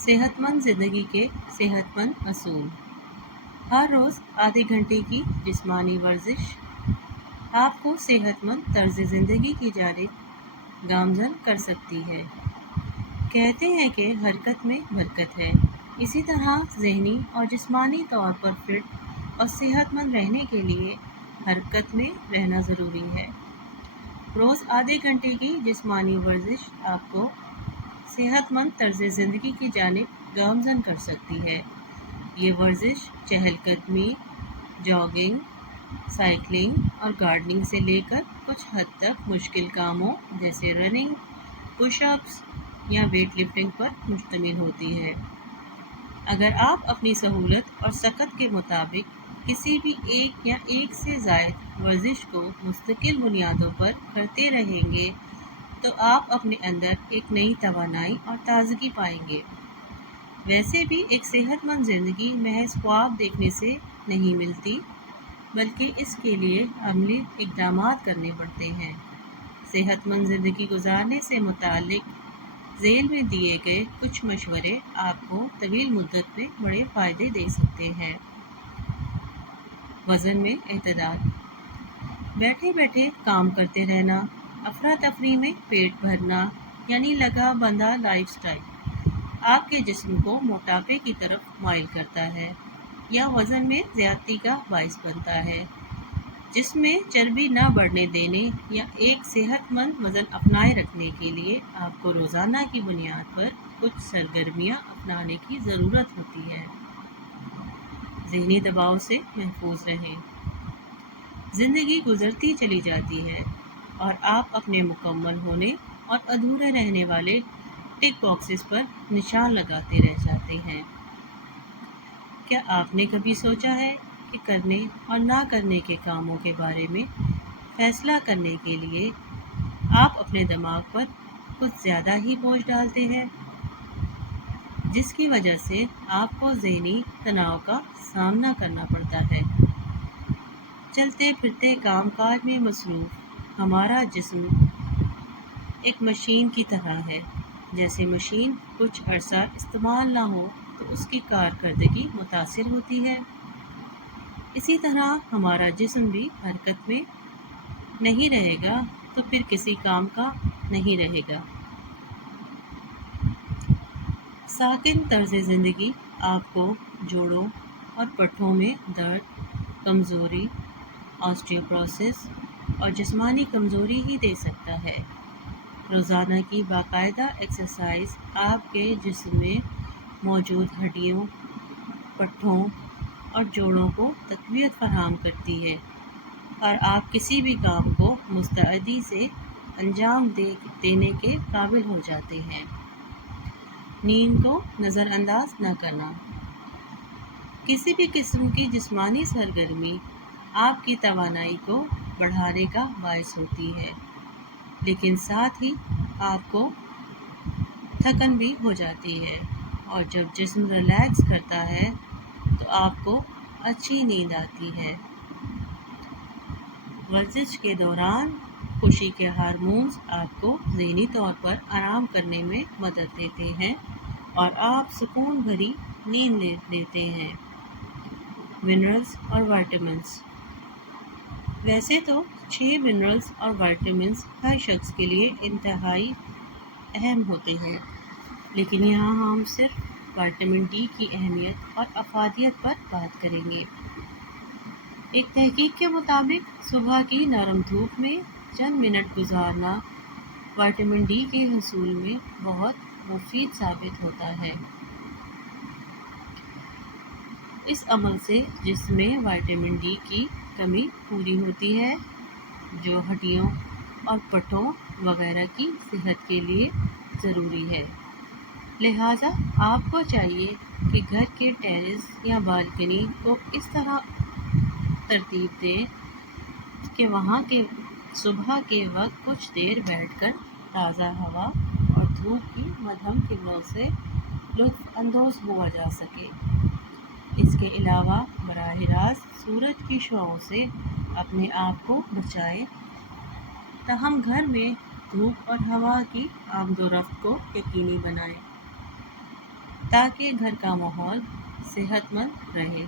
صحت مند زندگی کے صحت مند اصول۔ ہر روز آدھے گھنٹے کی جسمانی ورزش آپ کو صحت مند طرز زندگی کی جانب گامزن کر سکتی ہے۔ کہتے ہیں کہ حرکت میں برکت ہے، اسی طرح ذہنی اور جسمانی طور پر فٹ اور صحت مند رہنے کے لیے حرکت میں رہنا ضروری ہے۔ روز آدھے گھنٹے کی جسمانی ورزش آپ کو صحت مند طرز زندگی کی جانب گامزن کر سکتی ہے۔ یہ ورزش چہل قدمی، جاگنگ، سائیکلنگ اور گارڈننگ سے لے کر کچھ حد تک مشکل کاموں جیسے رننگ، پش اپس یا ویٹ لفٹنگ پر مشتمل ہوتی ہے۔ اگر آپ اپنی سہولت اور سخت کے مطابق کسی بھی ایک یا ایک سے زائد ورزش کو مستقل بنیادوں پر کرتے رہیں گے تو آپ اپنے اندر ایک نئی توانائی اور تازگی پائیں گے۔ ویسے بھی ایک صحت مند زندگی محض خواب دیکھنے سے نہیں ملتی، بلکہ اس کے لیے عملی اقدامات کرنے پڑتے ہیں۔ صحت مند زندگی گزارنے سے متعلق ذیل میں دیے گئے کچھ مشورے آپ کو طویل مدت میں بڑے فائدے دے سکتے ہیں۔ وزن میں اعتدال۔ بیٹھے بیٹھے کام کرتے رہنا، افراتفری میں پیٹ بھرنا یعنی لگا بندھا لائف سٹائل آپ کے جسم کو موٹاپے کی طرف مائل کرتا ہے یا وزن میں زیادتی کا باعث بنتا ہے۔ جسم میں چربی نہ بڑھنے دینے یا ایک صحت مند وزن اپنائے رکھنے کے لیے آپ کو روزانہ کی بنیاد پر کچھ سرگرمیاں اپنانے کی ضرورت ہوتی ہے۔ ذہنی دباؤ سے محفوظ رہیں۔ زندگی گزرتی چلی جاتی ہے اور آپ اپنے مکمل ہونے اور ادھورے رہنے والے ٹک باکسز پر نشان لگاتے رہ جاتے ہیں۔ کیا آپ نے کبھی سوچا ہے کہ کرنے اور نہ کرنے کے کاموں کے بارے میں فیصلہ کرنے کے لیے آپ اپنے دماغ پر کچھ زیادہ ہی بوجھ ڈالتے ہیں، جس کی وجہ سے آپ کو ذہنی تناؤ کا سامنا کرنا پڑتا ہے۔ چلتے پھرتے کام کاج میں مصروف ہمارا جسم ایک مشین کی طرح ہے۔ جیسے مشین کچھ عرصہ استعمال نہ ہو تو اس کی کارکردگی متاثر ہوتی ہے، اسی طرح ہمارا جسم بھی حرکت میں نہیں رہے گا تو پھر کسی کام کا نہیں رہے گا۔ ساکن طرز زندگی آپ کو جوڑوں اور پٹھوں میں درد، کمزوری، آسٹیوپروسس اور جسمانی کمزوری ہی دے سکتا ہے۔ روزانہ کی باقاعدہ ایکسرسائز آپ کے جسم میں موجود ہڈیوں، پٹھوں اور جوڑوں کو تقویت فراہم کرتی ہے اور آپ کسی بھی کام کو مستعدی سے انجام دینے کے قابل ہو جاتے ہیں۔ نیند کو نظر انداز نہ کرنا۔ کسی بھی قسم کی جسمانی سرگرمی آپ کی توانائی کو بڑھانے کا باعث ہوتی ہے، لیکن ساتھ ہی آپ کو تھکن بھی ہو جاتی ہے، اور جب جسم ریلیکس کرتا ہے تو آپ کو اچھی نیند آتی ہے۔ ورزش کے دوران خوشی کے ہارمونز آپ کو ذہنی طور پر آرام کرنے میں مدد دیتے ہیں اور آپ سکون بھری نیند لیتے ہیں۔ منرلز اور وائٹامنز۔ ویسے تو 6 منرلز اور وائٹامنز ہر شخص کے لیے انتہائی اہم ہوتے ہیں، لیکن یہاں ہم صرف وائٹامن ڈی کی اہمیت اور افادیت پر بات کریں گے۔ ایک تحقیق کے مطابق صبح کی نرم دھوپ میں چند منٹ گزارنا وائٹامن ڈی کے حصول میں بہت مفید ثابت ہوتا ہے۔ اس عمل سے جسم میں وائٹامن ڈی کی کمی پوری ہوتی ہے، جو ہڈیوں اور پٹھوں وغیرہ کی صحت کے لیے ضروری ہے۔ لہٰذا آپ کو چاہیے کہ گھر کے ٹیرس یا بالکنی کو اس طرح ترتیب دیں کہ وہاں کے صبح کے وقت کچھ دیر بیٹھ کر تازہ ہوا اور دھوپ کی مدھم کرنوں سے لطف اندوز ہوا جا سکے۔ اس کے علاوہ براہ راست سورج کی شعاؤں سے اپنے آپ کو بچائیں، تاہم گھر میں دھوپ اور ہوا کی آمد و رفت کو یقینی بنائیں۔ تاکہ گھر کا ماحول صحت مند رہے۔